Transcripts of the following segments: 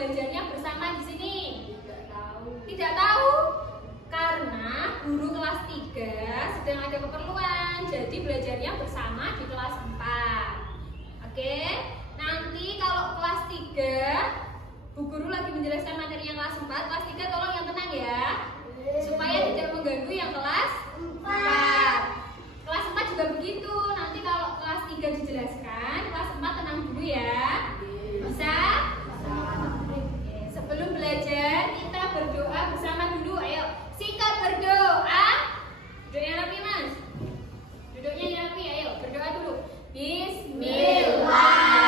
belajarnya bersama di sini? Tidak tahu. Karena guru kelas 3 sedang ada keperluan, jadi belajarnya bersama di kelas 4. Oke? Nanti kalau kelas 3 Bu Guru lagi menjelaskan materi yang kelas 4, kelas 3 tolong yang tenang ya, supaya tidak mengganggu yang kelas 4. Kelas 4 juga begitu. Nanti kalau kelas 3 dijelaskan, kelas 4 tenang dulu ya. Bisa? Sebelum belajar kita berdoa bersama dulu. Ayo, sikap berdoa. Duduknya rapi mas. Duduknya rapi. Ayo berdoa dulu. Bismillahirrahmanirrahim.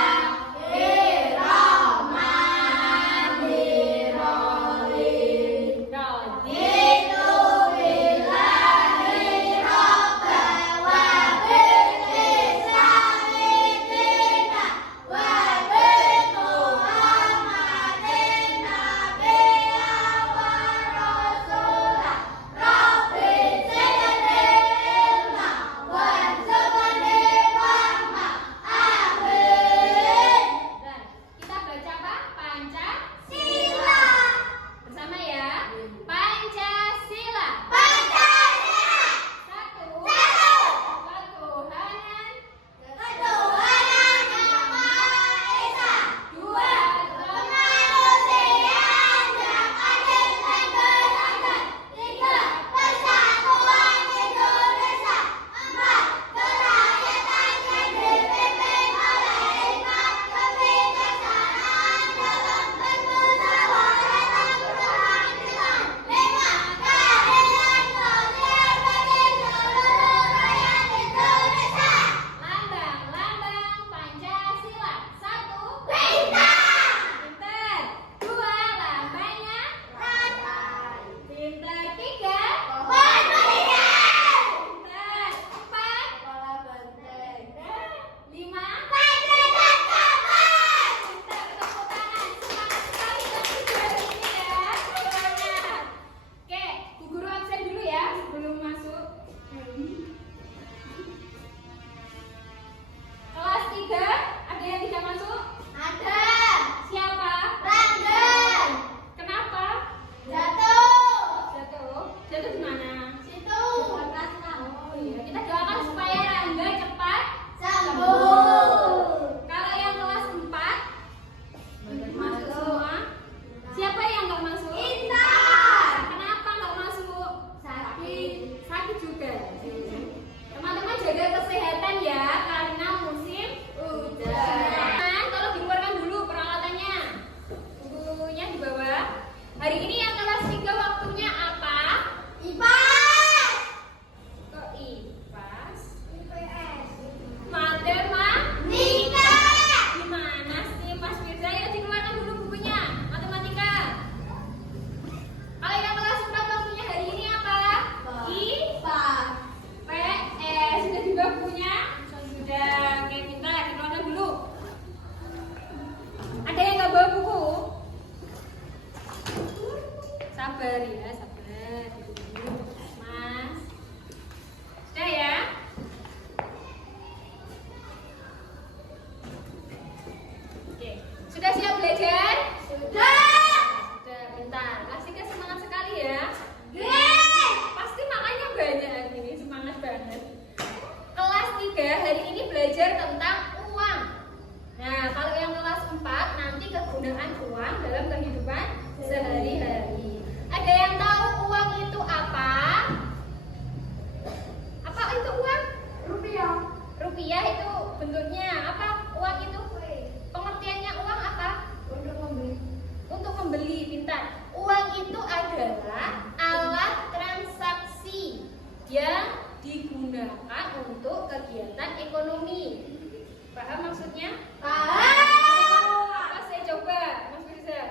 maksudnya? Tahu. Apa saya coba, Mas Firza?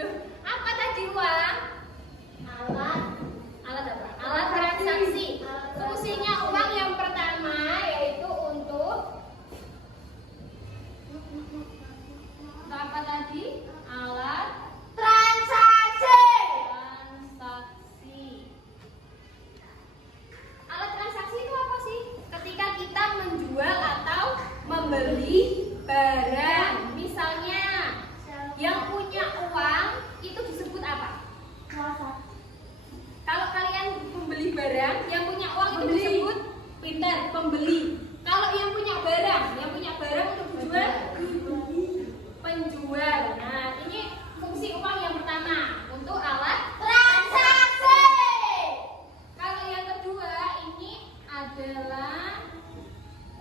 Loh, apa tadi uang? Alat apa? Alat transaksi. Fungsinya uang yang pertama yaitu untuk apa tadi? Alat Transaksi. transaksi. Alat transaksi itu apa sih? Ketika kita menjual atau membeli barang. Misalnya, yang punya uang itu disebut apa? Kalau kalian membeli barang, yang punya uang itu disebut pintar, pembeli. Kalau yang punya barang untuk dijual, penjual. Nah, ini fungsi uang yang pertama untuk alat Transaksi. Kalau yang kedua ini adalah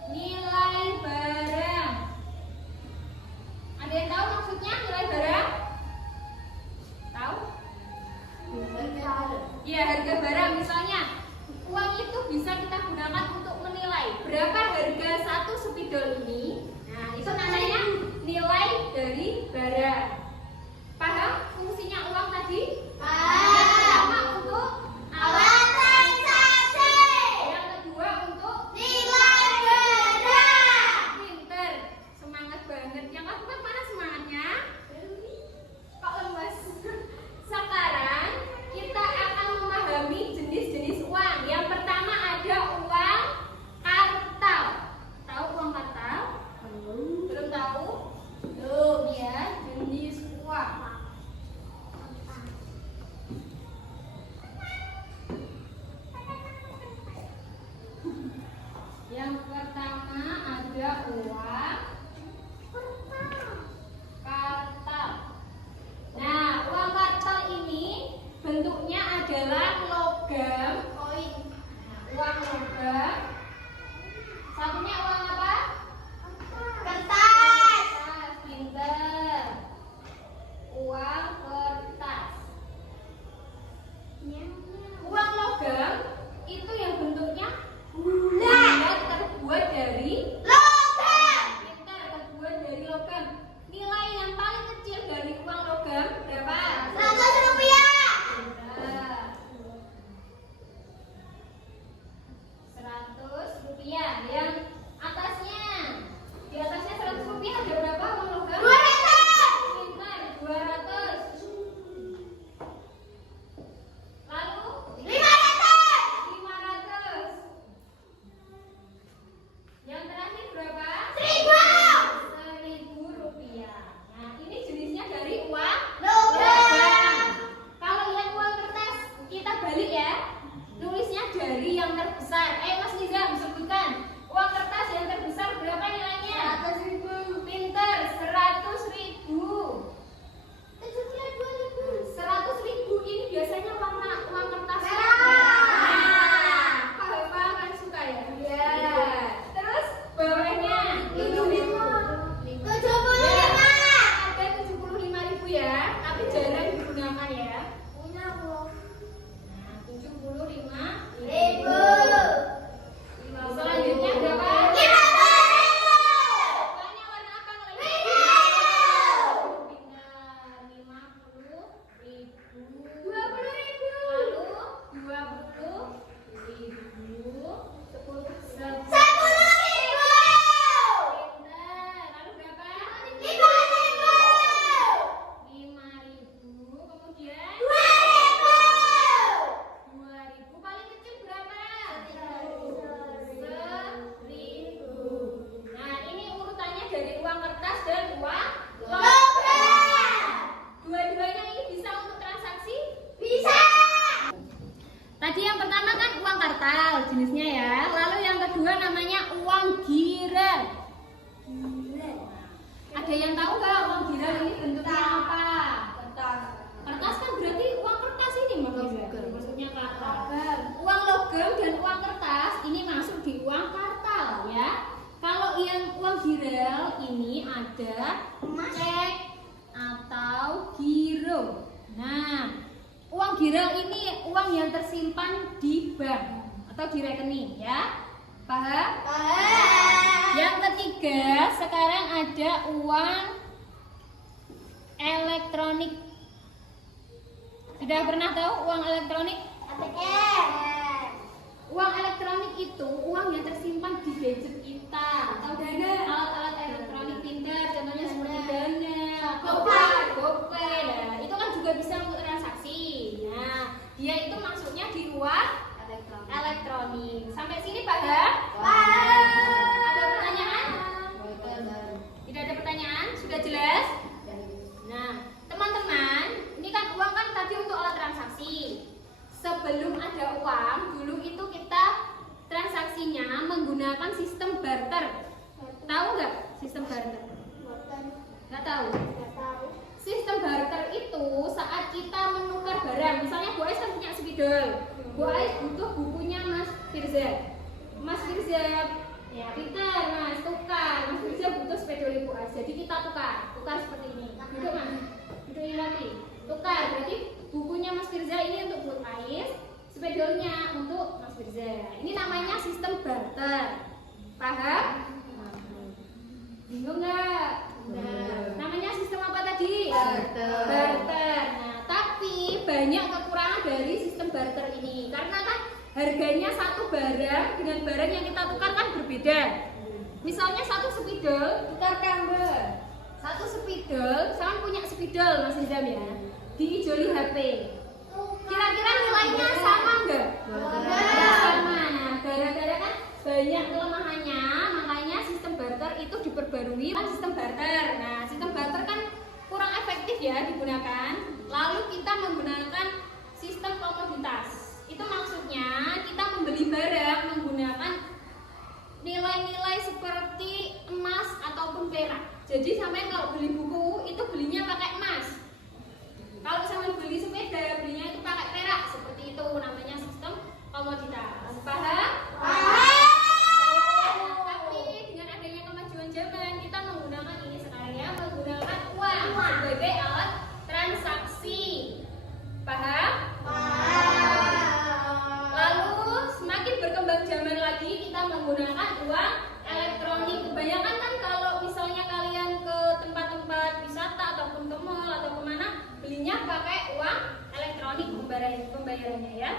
nilai barang. Ada yang tahu maksudnya nilai barang? Tahu? Ya, harga barang. Misalnya uang itu bisa kita gunakan untuk menilai berapa harga satu spidol ini. Nah, itu namanya nilai dari barang. Paham fungsinya uang tadi? Yang pertama untuk Alat transaksi. yang kedua untuk Nilai barang. pinter, semangat banget. Yang keempat mana semangatnya? Kok lemes? Sekarang kita akan memahami jenis-jenis uang. Yang pertama ada uang kartal. Tahu uang kartal? Belum tahu? Belum ya, jenis uang. Yang pertama ada uang kartal. Nah, uang kartal ini bentuknya adalah logam koin. Nah, uang logam. Satunya uang apa? Kertas. Kertas, pinter. Uang kertas. Uang logam itu yang bentuknya bulat, terbuat dari Logam. pintar, terbuat dari logam. Nilai yang paling kecil dari uang logam berapa? 100 rupiah. Pintar. 100 rupiah. Yang atasnya, di atasnya 100 rupiah ada berapa uang logam? 200. Pintar, 200. Lalu 500. 500. Yang terakhir berapa? 1000. 1.000 rupiah. Nah, ini jenisnya dari uang Logam. Kalau yang uang kertas kita balik ya. Nulisnya dari yang terbesar. Mas Nizam sebutkan. Uang kertas yang terbesar berapa nilainya? 100.000. Pinter, 100.000. 100.000 ini biasanya warna uang kertas Merah. paham kan suka ya? Iya. Terus bawahnya 75. ada 75.000 ya, tapi jarang digunakan ya. Punya aku. Nah, 75.000. 1000. Selanjutnya berapa? 50.000. Warnanya warna apa kalau ini? Biru. Pintar, 50.000. 20.000. Lalu 20.000. 10. 10.000. Pintar. Lalu berapa? 5.000. 5.000. Kemudian 2.000. 2.000. Paling kecil berapa? 1.000. 1.000. Nah, ini urutannya dari uang kertas dan uang Logam. Dua-duanya ini bisa untuk transaksi? Bisa. Tadi yang pertama kan uang kartal jenisnya ya. Lalu yang kedua namanya uang giral. Ada yang tahu nggak uang giral ini bentuknya apa? Kertas kan berarti uang kertas ini maksudnya kartal. Uang logam dan uang kertas ini masuk di uang kartal ya. Kalau yang uang giral ini ada cek atau giro. Nah, uang giral ini uang yang tersimpan di bank atau di rekening ya. Paham? Paham. Yang ketiga, sekarang ada uang elektronik. Sudah pernah tahu uang elektronik? ATM. Uang elektronik itu uang yang tersimpan di gadget kita. Atau dana, alat-alat elektronik pintar, contohnya seperti Dana, GoPay. Nah, itu kan juga bisa untuk transaksi. Nah, dia itu masuknya di uang elektronik. Sampai sini paham? Paham. Ada pertanyaan? Tidak ada pertanyaan? Sudah jelas? Nah, teman-teman, ini kan uang kan tadi untuk alat transaksi. Sebelum ada uang, dulu itu kita transaksinya menggunakan sistem barter. Tahu nggak sistem barter? Nggak tahu. Sistem barter itu saat kita menukar barang. Misalnya Bu Ais kan punya spidol. Bu Ais butuh bukunya Mas Firza. Mas Firza, ya pintar Mas, tukar. Mas Firza butuh spidol Bu Ais. Jadi kita tukar seperti ini. Duduk Mas, duduk ini lagi. Tukar, berarti bukunya Mas Firza ini untuk Bu Ais, spidolnya untuk Mas Firza. Ini namanya sistem barter. Paham? Bingung nggak? Namanya sistem apa tadi? Barter. Nah, tapi banyak kekurangan dari sistem barter ini karena kan harganya satu barang dengan barang yang kita tukar kan berbeda. Misalnya satu spidol tukar gambar. Satu spidol, saya punya spidol Mas Hizam ya, diijoli HP. Kira-kira nilainya sama nggak? Nggak sama. Nah, gara-gara kan banyak kelemahannya, makanya sistem barter itu diperbarui sistem barter. Nah, sistem barter kan kurang efektif ya digunakan. Lalu kita menggunakan sistem komoditas. Itu maksudnya kita membeli barang menggunakan nilai-nilai seperti emas ataupun perak. Jadi sampai kalau beli buku itu belinya pakai emas. Kalau sampai beli sepeda belinya itu pakai perak. Seperti itu namanya sistem komoditas. Paham? Tapi dengan adanya kemajuan zaman kita menggunakan ini sekarang ya, menggunakan uang sebagai alat transaksi. Paham? Lalu semakin berkembang zaman lagi kita menggunakan uang elektronik. Kebanyakan kan kalau misalnya kalian ke tempat-tempat wisata ataupun ke mall atau kemana, belinya pakai uang elektronik pembayarannya ya.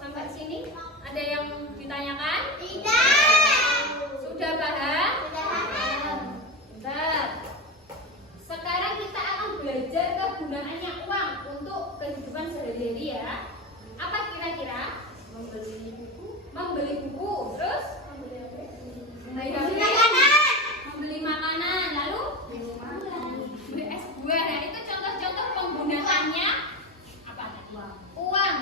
Sampai sini ada yang ditanyakan? Tidak. Sudah paham? Sudah paham. Bentar. Sekarang kita akan belajar kegunaannya uang untuk kehidupan sehari-hari ya. Apa kira-kira? Membeli buku, terus membeli makanan, lalu beli es buah. Nah, itu contoh-contoh penggunaannya apa tadi? Uang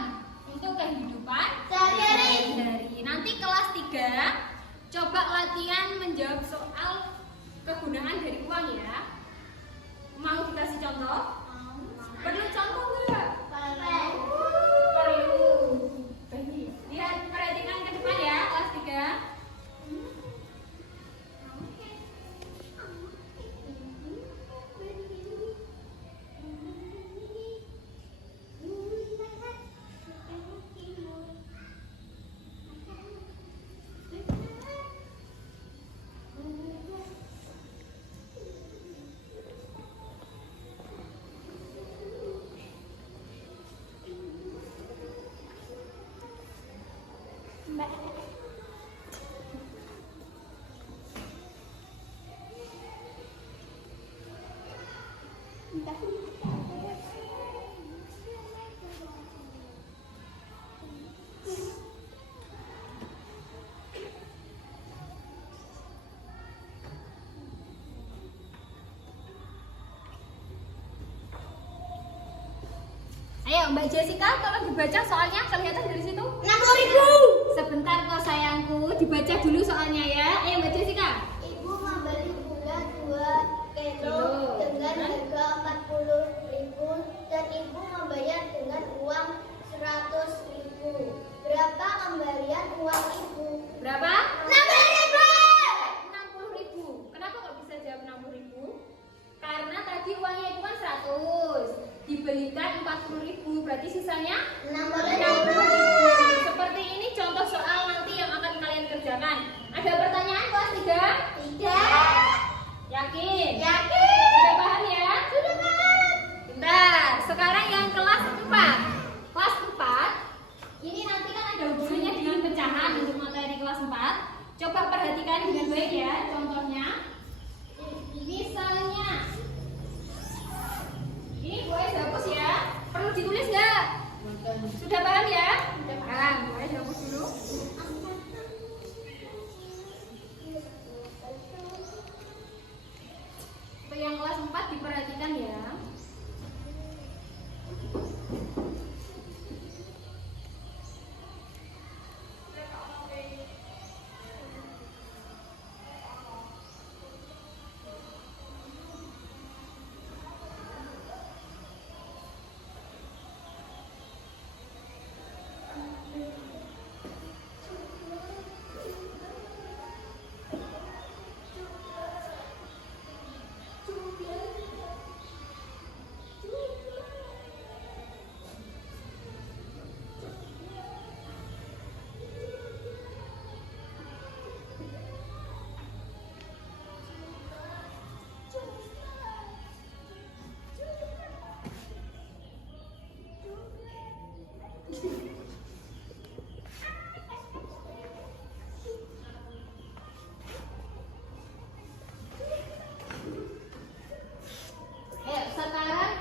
untuk kehidupan sehari-hari. Nanti kelas 3 coba latihan menjawab soal kegunaan dari uang ya. Mau dikasih contoh? Perlu contoh enggak? Perlu. Lihat, perhatikan ke depan ya, kelas 3. Ayo Mbak Jessica, tolong dibaca soalnya, kelihatan dari situ. 60.000. Sebentar kok sayangku, dibaca dulu soalnya ya. Ayo Mbak Jessica. Ibu membeli gula 2 kilo dengan harga 40.000 dan ibu membayar dengan uang 100.000. Berapa kembalian uang ibu? Berapa? 60.000. 60.000. Kenapa kok bisa jawab 60.000? Karena tadi uangnya itu kan 100. Dibelikan 40.000, berarti sisanya 60.000. Seperti ini contoh soal nanti yang akan kalian kerjakan. sudah? Tidak. Yakin? Yakin. Sudah paham ya? Sudah paham. Bentar, sekarang yang kelas 4. Kelas 4, ini nanti kan ada hubungannya dengan pecahan untuk materi kelas 4. Coba perhatikan dengan baik ya, contohnya. Misalnya, ini gue hapus ya. Perlu ditulis nggak? Sudah paham ya? Sudah paham, gue hapus dulu. Untuk yang kelas 4 diperhatikan ya. Sekarang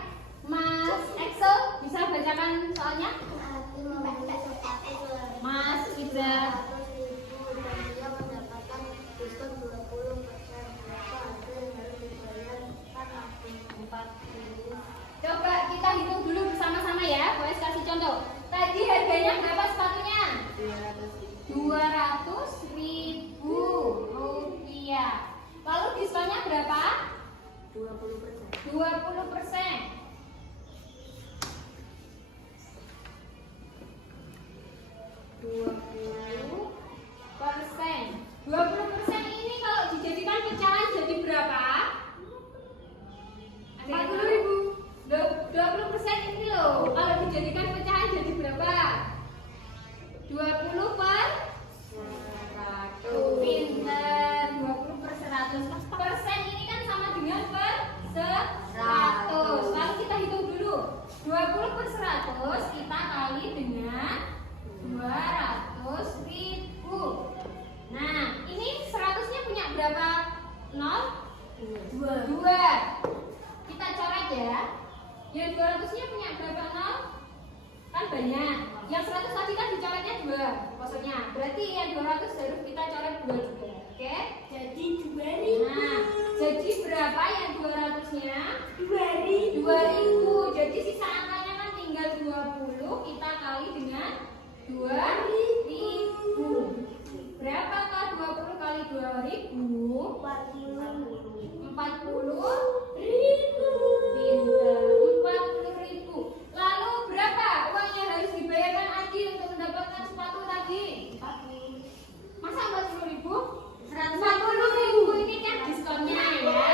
Mas Excel bisa bacakan soalnya? Mas Iza. Dia mendapatkan diskon 20%. Coba kita hitung dulu bersama-sama ya. Boleh kasih contoh. Tadi harganya berapa sepatunya? 200.000 rupiah. Lalu diskonnya berapa? 20%. 20%. 20% ini kalau dijadikan pecahan jadi berapa? 40.000. 20% ini loh. Kalau dijadikan pecahan jadi berapa? 20 per 100. Pinter. 20 per 100. Persen ini kan sama dengan per 100. Lalu kita hitung dulu. 20 per 100 kita kali dengan 200.000. Nah, ini 100-nya punya berapa? 0? 2. Kita coret ya. Yang 200-nya punya berapa 0? Kan banyak. Yang 100 tadi kan dicoretnya 2 maksudnya. Berarti yang 200 harus kita coret 2 juga. Oke? Jadi 2.000. Nah, jadi berapa yang 200-nya? 2.000. Jadi sisa angkanya kan tinggal 20. Kita kali dengan 2.000. Berapakah 20 kali 2.000? 40.000. Pinter. 40.000. Lalu berapa uang yang harus dibayarkan Adi untuk mendapatkan sepatu tadi? 40. Masa 40.000? 140.000 ini kan diskonnya ya.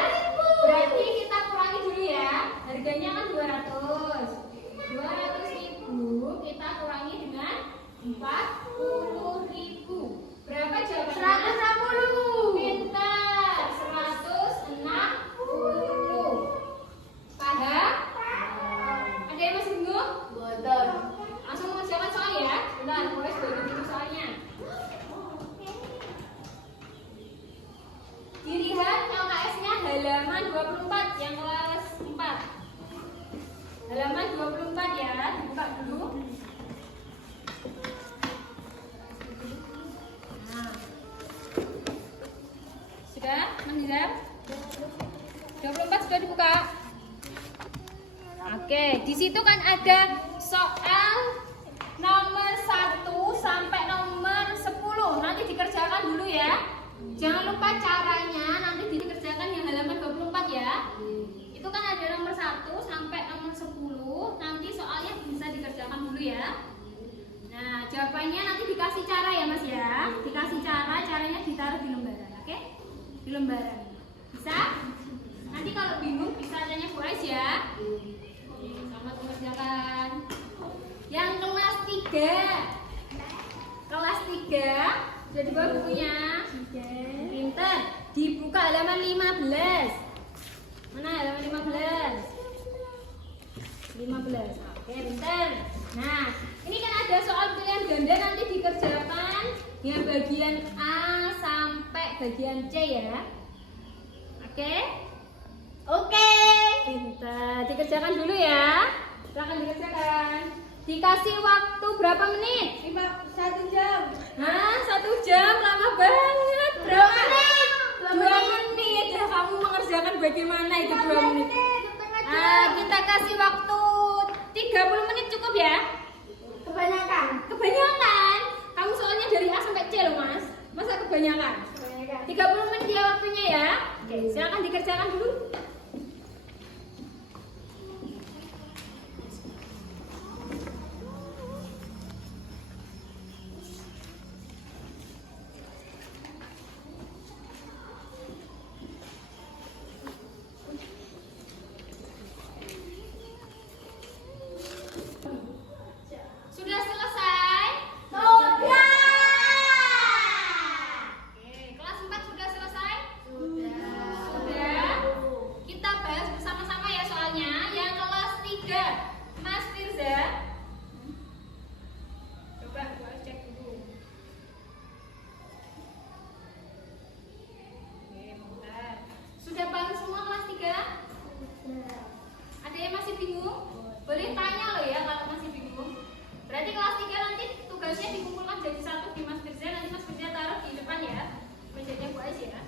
Berarti kita kurangi dulu ya. Harganya kan 200. 200.000 kita kurangi dengan 40.000. Berapa jawabannya? 160. Pintar. 160. Paham? Ada yang masih bingung? Betul. Langsung mengerjakan soal ya. Bentar, boleh baru bikin soalnya. Dilihat LKS-nya halaman 24 yang kelas 4. Halaman 24 ya, dibuka dulu. Nah. Sudah, Mas Nizam? 24 sudah dibuka. Oke, di situ kan ada soal nomor 1 sampai nomor 10. Nanti dikerjakan dulu ya. Jangan lupa caranya nanti dikerjakan yang halaman 24 ya. Itu kan ada nomor 1 sampai nomor 10. Nanti soalnya bisa dikerjakan dulu ya. Nah, jawabannya nanti dikasih cara ya Mas ya. Dikasih cara, caranya ditaruh di lembaran, oke? Di lembaran. Bisa? Nanti kalau bingung bisa tanya Bu Ais ya. Selamat mengerjakan. Yang kelas 3. Kelas 3 sudah dibawa bukunya. pinter. Dibuka halaman 15. Mana halaman 15? 15. Oke, pinter. Nah, ini kan ada soal pilihan ganda nanti dikerjakan yang bagian A sampai bagian C ya. Oke? Oke. Pinter. Dikerjakan dulu ya. Silahkan dikerjakan. Dikasih waktu berapa menit? 1 jam. Hah, 1 jam? Lama banget. Berapa? 2 menit. Ya, kamu mengerjakan bagaimana itu 2 menit? Kita kasih waktu 30 menit cukup ya? Kebanyakan. Kebanyakan. Kamu soalnya dari A sampai C loh mas. Masa kebanyakan? 30 menit ya waktunya ya. Oke, silakan dikerjakan dulu. Sudah selesai? Sudah. Oke, kelas 4 sudah selesai? Sudah. Sudah. Kita bahas bersama-sama ya soalnya. Yang kelas 3, Mas Firza. Coba gua cek dulu. Oke, bentar. Sudah paham semua kelas 3? Ada yang masih bingung? Boleh tanya loh ya kalau masih bingung. Berarti kelas 3 nanti tugasnya dikumpulkan jadi satu di Mas Firza. Nanti Mas Firza taruh di depan ya. Mejanya Bu Ais ya.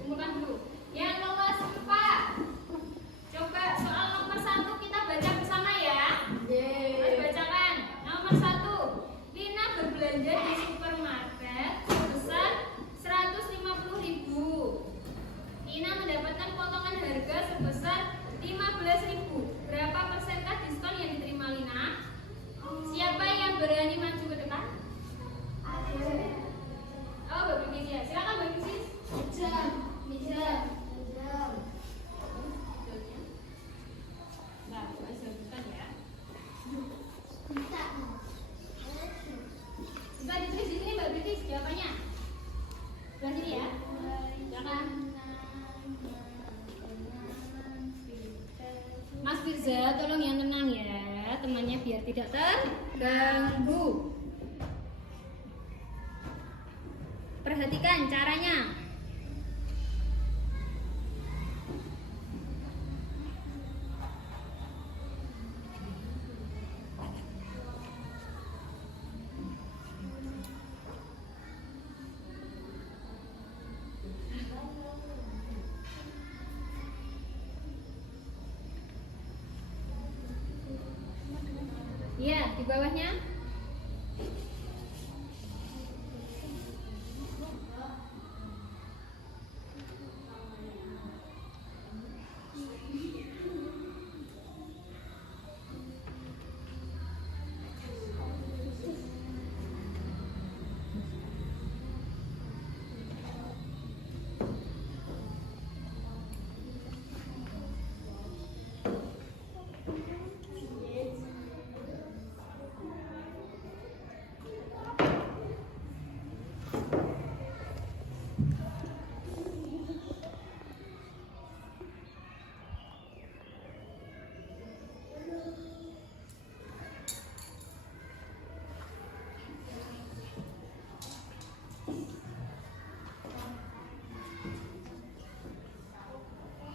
Kumpulkan dulu. Yang kelas 4. Coba soal nomor 1 kita baca bersama ya. Mas bacakan. Nomor 1. Lina berbelanja di supermarket sebesar 150.000. Lina mendapatkan potongan harga sebesar 15.000. Berapa persenkah diskon yang diterima Lina? Siapa yang berani maju ke depan? Oh, Mbak Bikis ya. Silakan Mbak Bikis. Jam. Nah, Bu Ais sebutkan ya. Bisa ditulis di sini Mbak Bikis jawabannya. Sebelah sini ya. Silakan. Mas Firza, tolong yang tenang ya, temannya biar tidak terganggu. Perhatikan caranya. Iya, di bawahnya.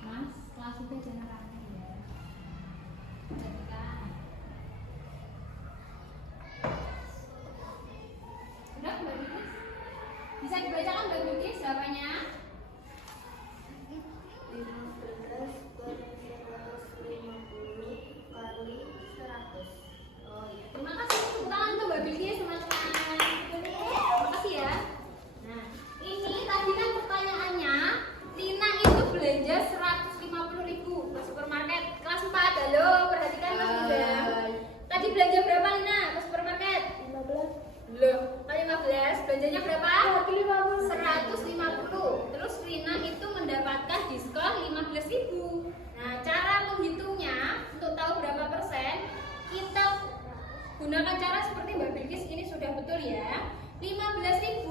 Mas, kelas itu jangan rame ya. Perhatikan. Udah Mbak Bikis? Bisa dibacakan Mbak Bikis jawabannya? 15 kali 100. Oh iya. Terima kasih tepuk tangan untuk Mbak Bikis teman-teman. Terima kasih ya. Nah, ini tadi kan pertanyaannya, Lina itu belanja 150.000 ke supermarket kelas 4. Halo, perhatikan Mas Bunda. Tadi belanja berapa Lina ke supermarket? 15. Loh, kali 15, belanjanya berapa? 150. 150. Terus Lina itu mendapatkan diskon 15.000. Nah, cara menghitungnya untuk tahu berapa persen, kita gunakan cara seperti Mbak Bilkis ini sudah betul ya. 15.000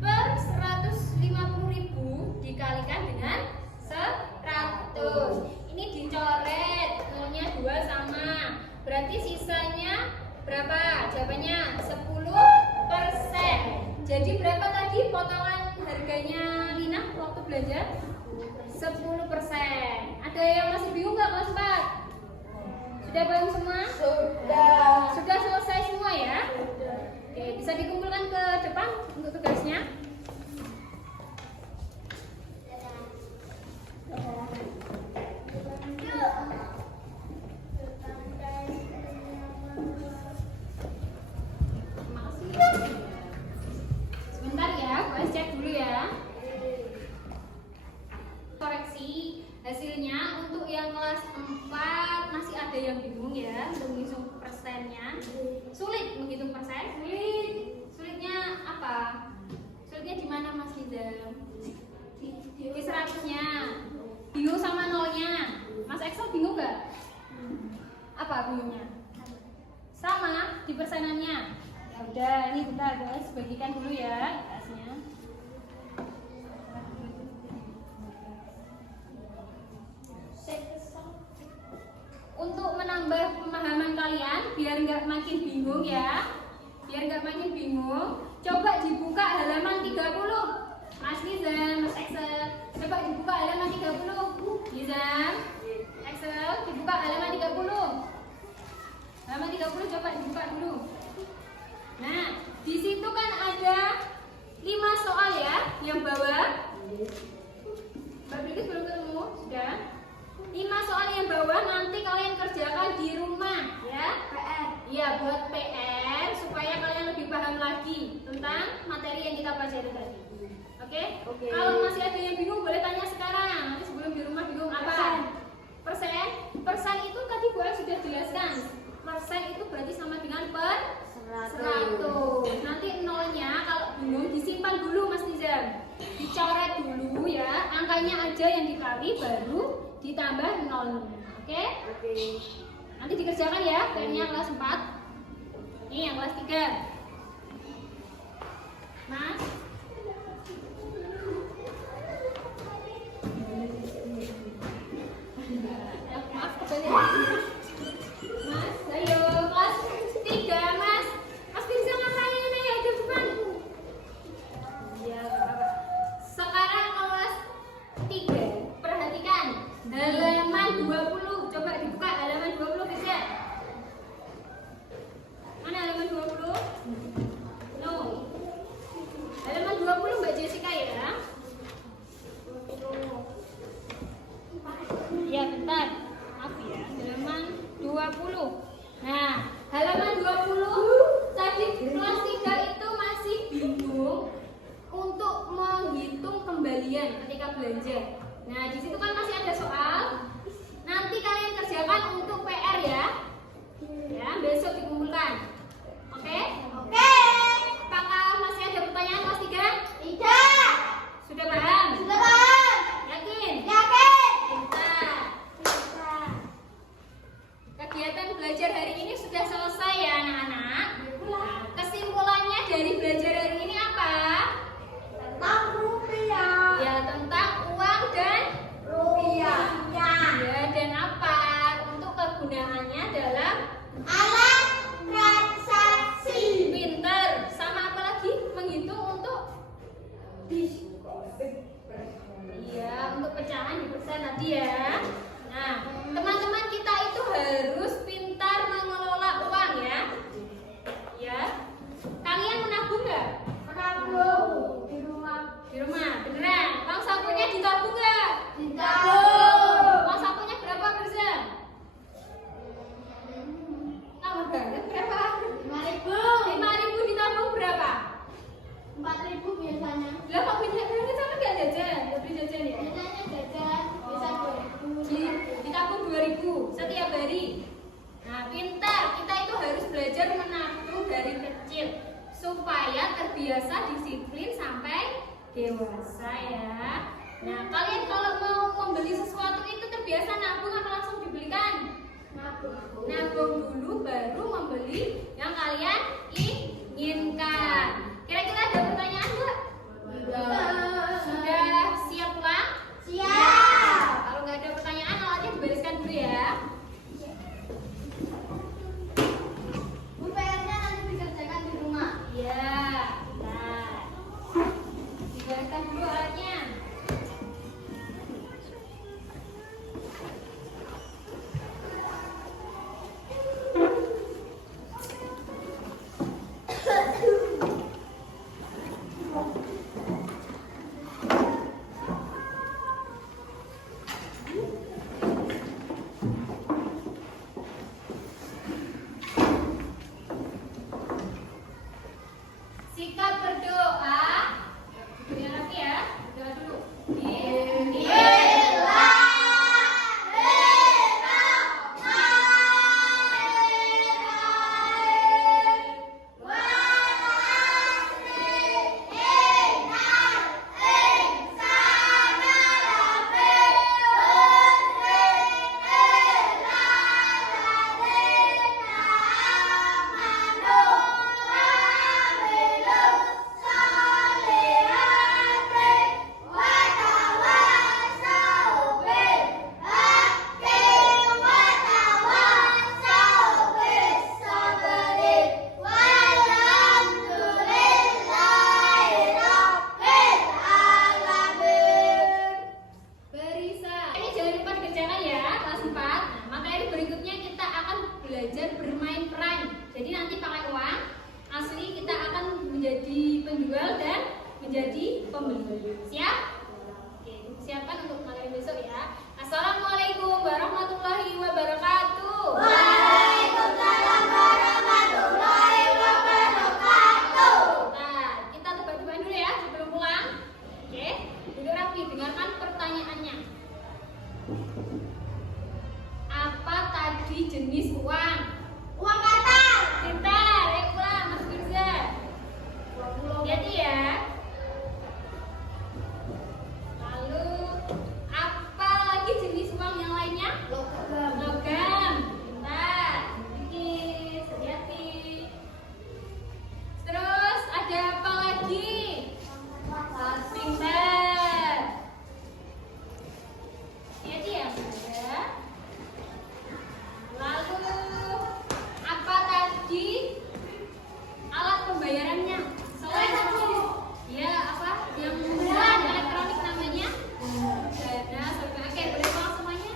per 150.000 dikalikan dengan 100. Ini dicoret, nolnya 2 sama. Berarti sisanya berapa? Jawabannya 10%. Jadi berapa tadi potongan harganya Lina waktu belanja? 10%. Ada yang masih bingung nggak kelas 4? Sudah paham semua? Sudah selesai semua ya? Oke, bisa dikumpulkan ke depan untuk tugasnya. Sebentar ya, gue cek dulu ya. Koreksi hasilnya untuk yang kelas 4 masih ada yang bingung ya untuk menghitung persennya. Sulit menghitung persen? Sulitnya apa? Sulitnya di mana Mas Nizam? Di 100-nya. Bingung sama nolnya. Mas Excel bingung nggak? Apa bingungnya? Sama di persenannya. Ya udah, ini bentar guys, bagikan dulu ya tasnya. Untuk menambah pemahaman kalian biar nggak makin bingung ya, coba dibuka halaman 30. Mas Nizam, Mas Excel, coba dibuka halaman 30. Nizam, Excel, dibuka halaman 30. Halaman 30 coba dibuka dulu. Nah, di situ kan ada 5 soal ya, yang bawah. Mbak Bilkis belum ketemu, sudah? 5 soal yang bawah nanti kalian kerjakan di rumah ya. PR. Iya, buat PR supaya kalian lebih paham lagi tentang materi yang kita pelajari tadi. Oke? Kalau masih ada yang bingung boleh tanya sekarang. Nanti sebelum di rumah bingung apa? Persen? Persen itu tadi Bu El sudah jelaskan. Persen itu berarti sama dengan per 100. Nanti nolnya kalau bingung disimpan dulu Mas Nizam. Dicoret dulu ya, angkanya aja yang dikali baru ditambah nol. Oke? Nanti dikerjakan ya, kayaknya kelas 4. Ini yang kelas 3. Mas. Maaf, kembali. Mas, ayo kelas 3, Mas. Mas bisa ngapain ini ya di depan? Iya, apa-apa. Sekarang kelas 3. Perhatikan halaman 20. Coba dibuka halaman 20 bisa. Mana halaman 20? No. Halaman 20 Mbak Jessica ya. Ya, bentar. Maaf ya. Halaman 20. Nah, halaman 20 tadi kelas 3 itu masih bingung untuk menghitung kembalian ketika belanja. Nah, di situ kan masih ada soal. Nanti kalian kerjakan untuk PR ya. Ya, besok dikumpulkan. Oke? Oke. Apakah masih ada pertanyaan kelas 3? Tidak. Sudah paham? Sudah paham. Yakin? Yakin. Pintar. Kegiatan belajar hari ini sudah selesai ya anak-anak. Nah, kesimpulannya dari belajar hari ini apa? Tentang rupiah. Ya, tentang uang dan Rupiah. ya, dan apa? Untuk kegunaannya dalam Alat transaksi. pinter. Sama apa lagi? Menghitung untuk iya, untuk pecahan di persen tadi ya. Nah, teman-teman kita itu harus pintar mengelola uang ya. Ya. Kalian menabung nggak? Menabung di rumah. Di rumah, beneran. Uang sakunya ditabung nggak? Ditabung. Uang sakunya berapa persen? Tambah banget berapa? 5.000. 5.000 ditabung berapa? 4.000 biasanya. Lah kok banyak banget sama nggak jajan? Nggak beli jajan ya? Biasanya jajan bisa 2.000. Ditabung 2.000 setiap hari. Nah, pintar. Kita itu harus belajar menabung dari kecil supaya terbiasa disiplin sampai dewasa ya. Nah, kalian kalau mau membeli sesuatu itu terbiasa nabung atau langsung dibelikan? Nabung dulu baru membeli yang kalian inginkan. Kira-kira ada pertanyaan nggak? Sudah siap pulang? Siap. Kalau nggak ada pertanyaan, alatnya dibereskan dulu ya. Bu, PR-nya nanti dikerjakan di rumah. Iya, bentar. Dibereskan dulu alatnya. Sikap berdoa. Berdoa lagi ya. Berdoa dulu. Berisa. Ini jangan lupa dikerjakan ya, kelas 4. Nah, materi berikutnya kita akan belajar bermain peran. Jadi nanti pakai uang asli kita akan menjadi penjual dan menjadi pembeli. Siap? Oke, siapkan untuk materi besok ya. Assalamualaikum warahmatullahi wabarakatuh. Waalaikumsalam warahmatullahi wabarakatuh. Nah, kita tebak-tebakan dulu ya sebelum pulang. Oke, duduk rapi, dengarkan pertanyaannya. Apa tadi jenis uang? Uang kata. Pintar, ayo pulang, Mas Firza. Hati-hati ya. Lalu, apa lagi jenis uang yang lainnya? Logam. Pintar. Dikit, hati-hati. Terus, ada apa lagi? Pintar. Hati-hati ya, Bunda. Lalu apa tadi alat pembayarannya? Selain ya apa yang menggunakan elektronik namanya? Dana. Oke, boleh pulang semuanya?